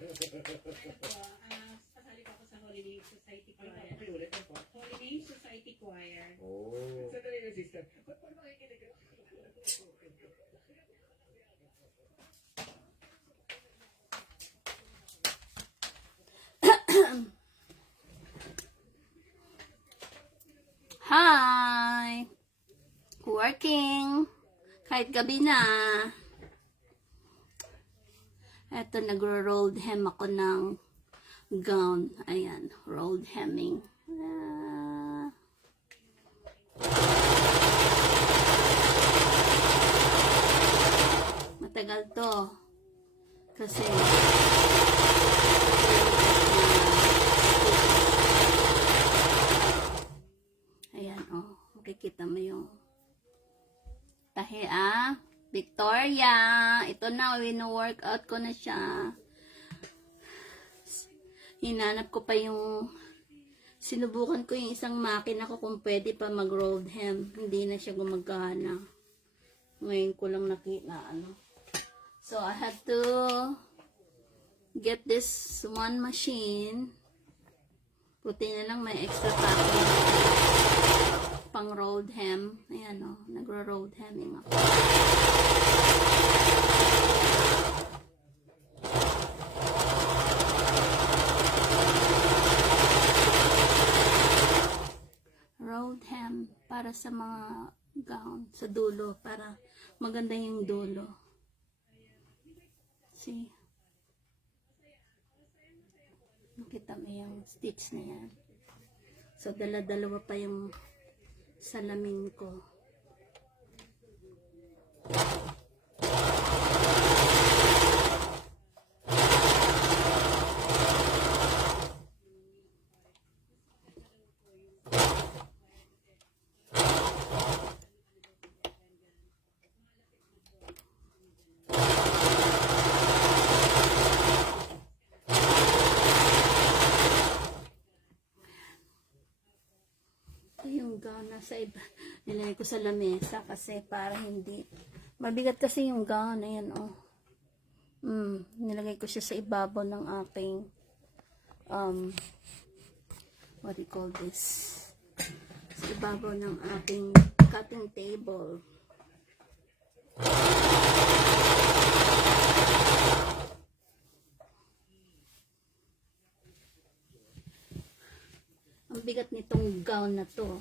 Kasali ko ako sa Holiday Society Choir. Holiday Society Choir. Oh. Sandali na, sister. Ba't makikinig ka? Hi! Working! Kahit gabi na. Eto, nagro-rolled hem ako ng gown. Ayan, rolled hemming. Matagal to. Kasi ayan, oh. Makikita mo yung tahi, Victoria. Ito na, wino-workout ko na siya. Hinanap ko pa yung sinubukan ko yung isang makina ko kung pwede pa mag-rolled hem. Hindi na siya gumagana. Ngayon ko lang nakita, So, I have to get this one machine. Puti na lang may extra pattern pang rolled hem. Ayan, nagro-rolled hemming ako. Rolled hem para sa mga gown, sa dulo, para maganda yung dulo. See? Nakita mo yung stitch na yan. So, dala-dalawa pa yung salamin ko. Yung gown nasa iba, nilagay ko sa lamesa kasi para hindi mabigat kasi yung gown. Ayan, nilagay ko siya sa ibabaw ng aking what do you call this, sa ibabaw ng aking cutting table. Ang bigat nitong gown na to.